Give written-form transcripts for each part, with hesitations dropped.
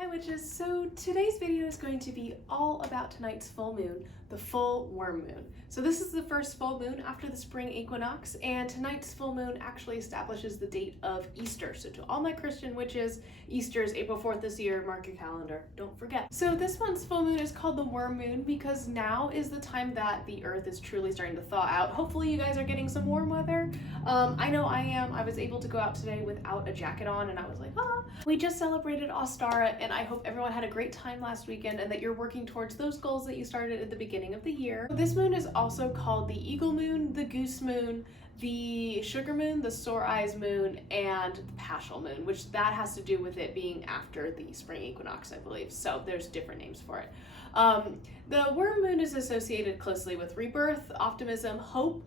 Hi witches, so today's video is going to be all about tonight's full moon, the full worm moon. So this is the first full moon after the spring equinox, and tonight's full moon actually establishes the date of Easter. So to all my Christian witches, Easter is April 4th this year, mark your calendar, don't forget. So this month's full moon is called the worm moon because now is the time that the earth is truly starting to thaw out. Hopefully you guys are getting some warm weather. I know I am. I was able to go out today without a jacket on and I was like, ah. We just celebrated Ostara and I hope everyone had a great time last weekend and that you're working towards those goals that you started at the beginning of the year. This moon is also called the eagle moon, the goose moon, the sugar moon, the sore eyes moon, and the paschal moon, which that has to do with it being after the spring equinox, I believe. So there's different names for it. The worm moon is associated closely with rebirth, optimism, hope,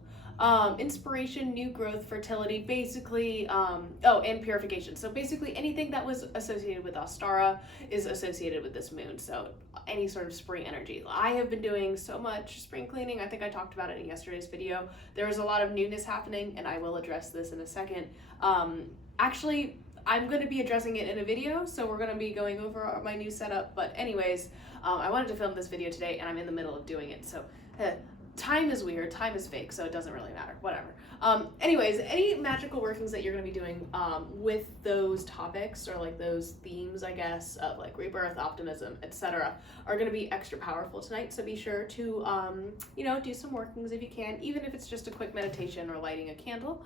inspiration, new growth, fertility, basically, and purification. So basically anything that was associated with Ostara is associated with this moon. So any sort of spring energy. I have been doing so much spring cleaning. I think I talked about it in yesterday's video. There was a lot of newness happening and I will address this in a second. Actually, I'm going to be addressing it in a video, so we're going to be going over my new setup. But anyways, I wanted to film this video today and I'm in the middle of doing it. So time is weird, time is fake, so it doesn't really matter, whatever. Anyways, any magical workings that you're going to be doing with those topics or like those themes, I guess, of like rebirth, optimism, etc. are going to be extra powerful tonight, so be sure to, do some workings if you can, even if it's just a quick meditation or lighting a candle.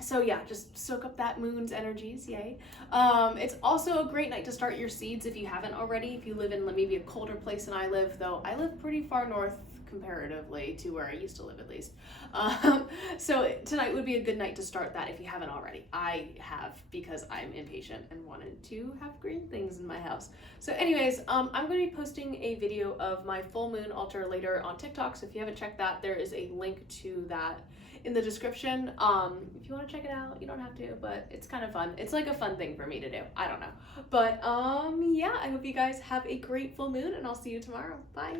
So yeah, just soak up that moon's energies, yay. It's also a great night to start your seeds if you haven't already. If you live in maybe a colder place than I live, though I live pretty far north comparatively to where I used to live at least. So tonight would be a good night to start that if you haven't already. I have because I'm impatient and wanted to have green things in my house. So anyways, I'm going to be posting a video of my full moon altar later on TikTok. So if you haven't checked that, there is a link to that in the description. If you want to check it out, you don't have to, but it's kind of fun. It's like a fun thing for me to do. I don't know. But yeah, I hope you guys have a great full moon and I'll see you tomorrow. Bye.